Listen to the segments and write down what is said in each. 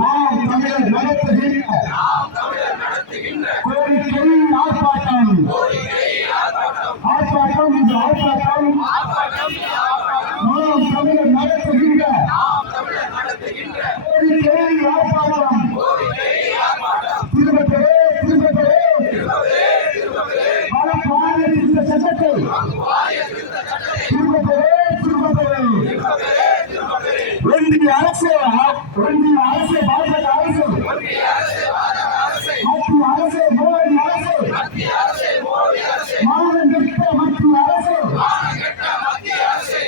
நாம் தமிழர் நடத்துகின்ற கோரிக்கை ஆர்ப்பாட்டம் ஆர்ப்பாட்டம். இந்த ஆர்ப்பாட்டம் நாம் தமிழர் நடத்துகின்ற கோரிக்கை ஆர்ப்பாட்டம் திரும்பப்பெறே திரும்பப்பெறே பல பாடல் இந்த சட்டத்தை திரும்பப்பெறே திரும்பப்பெறே ஒன்றிய அரசு ஒன்றிய அரசு பாஜக அரசு மத்திய அரசு மோடி அரசு மாநிலம் கெட்ட மத்திய அரசு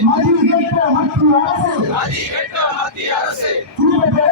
மதி கெட்ட மத்திய அரசு திரும்பப்பெறே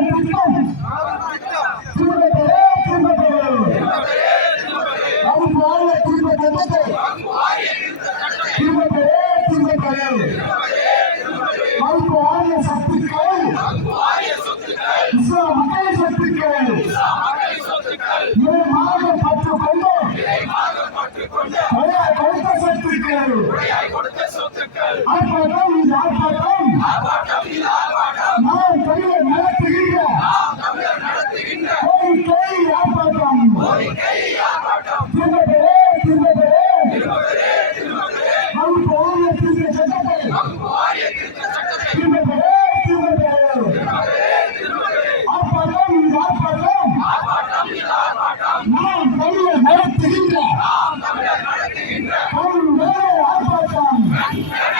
கொடுத்த சத்துக்கள் ஆர்ப்பாட்டம் இது ஆர்ப்பாட்டம் Yeah.